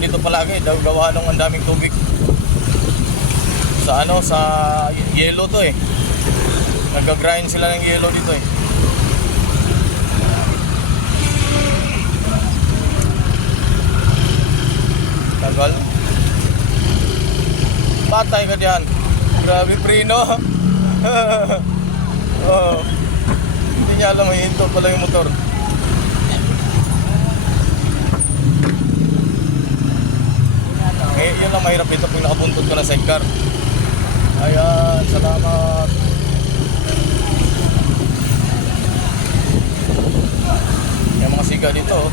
nandito palagi, gawa nung ang daming tubig. Sa sa yelo to eh. Nag-grind sila ng yelo dito eh. Tagal. Patay ka diyan. Grabe prino. Oh. Hindi niya alam, hinto pala yung motor. Yun lang mahirap dito pag nakabuntot ko na sidecar. Ayan, salamat. Yung mga siga dito oh.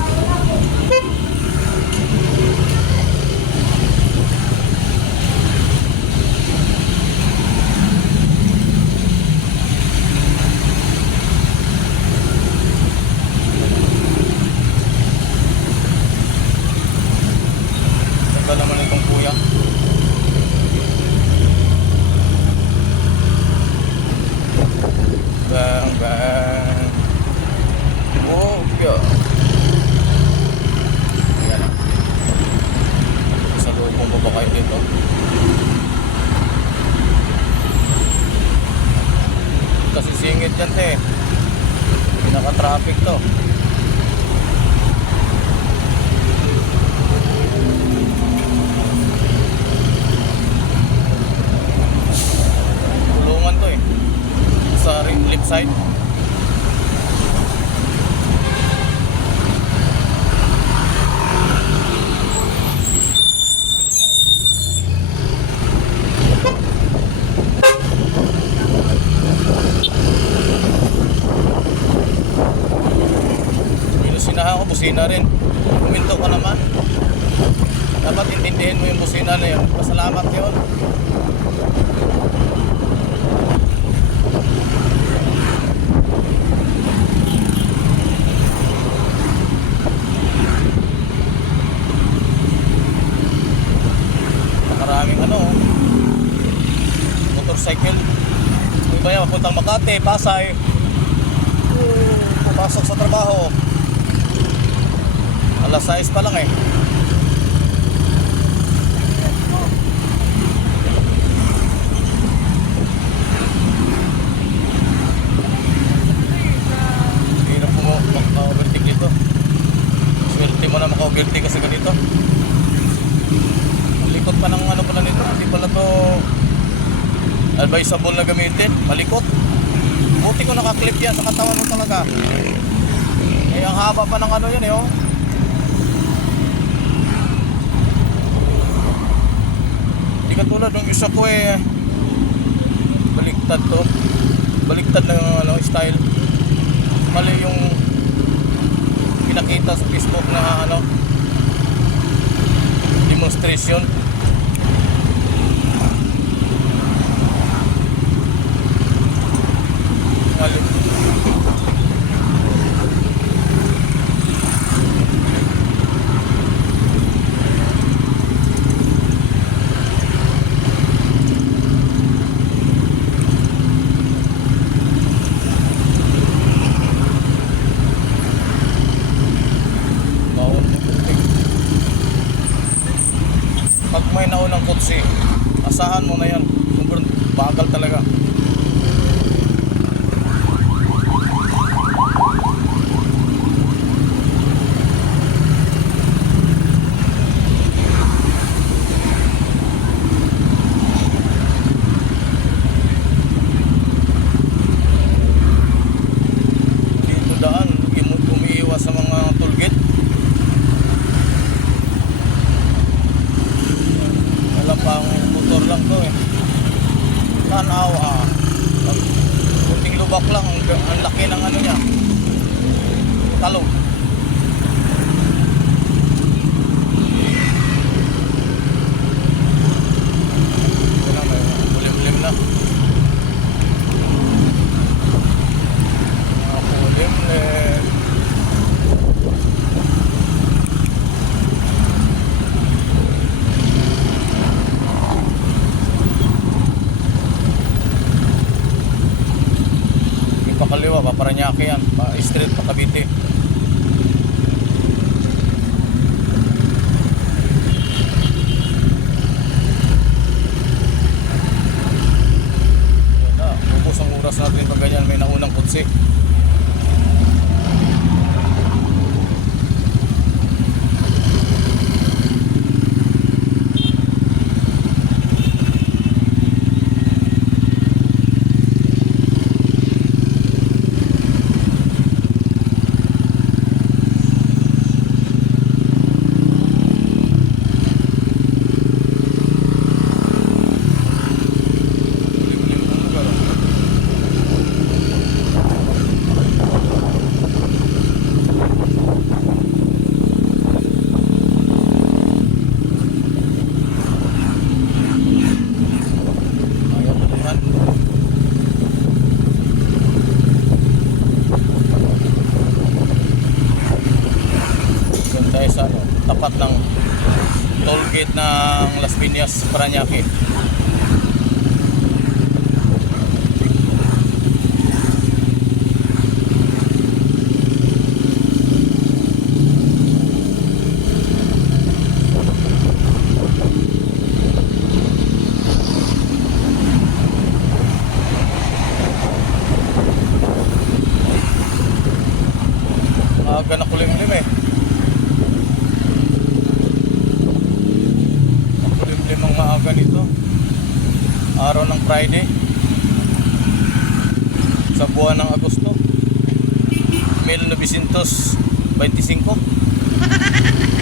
Ganda naman itong kuya. Bang bang. Oh, yeah. Ayan na. Sa loob kong babakain dito. Kasi singit yan eh. Pinaka-traffic to. Tulungan to eh. Sa left side. Binusinahan ko, busina rin. Kuminto ko naman. Dapat intindihin mo yung busina na yun. Pasalamat yun. Maraming motorcycle. Yung iba yan, mapuntang Makati, Pasay. Pumasok sa trabaho. Alas 6 pa lang eh. Hirap mo maka-overtake dito. Swerte mo na maka-overtake kasi ganito. Malikot pa ng pala nito. Hindi pala to advisable na gamitin. Malikot. Buti ko nakaklip yan sa katawan mo talaga. Eh ang haba pa ng yan eh oh. Hindi katulad ng isa ko eh. Baliktad to. Baliktad ng style. Mali yung pinakita sa Facebook na demonstration. Mali. Pag may naunang kotse, asahan mo na yan. Bagal talaga. Dito daan, umiiwas sa mga tollgate. Pang motor lang to eh. Tanaw kunting lubak lang, ang laki ng niya. Talong. Wala may bulim-bulim na. Bulim-bulim. Pakaliwa, Paranaque yan, street pa Cavite. iwasan natin pag ganyan may naunang kutsi. Tayo sa tapat ng toll gate ng Las Piñas, Parañaque. Aga na kulim-lim eh. Kulim-lim ang maaga nito. Araw ng Friday sa buwan ng Agosto 1925.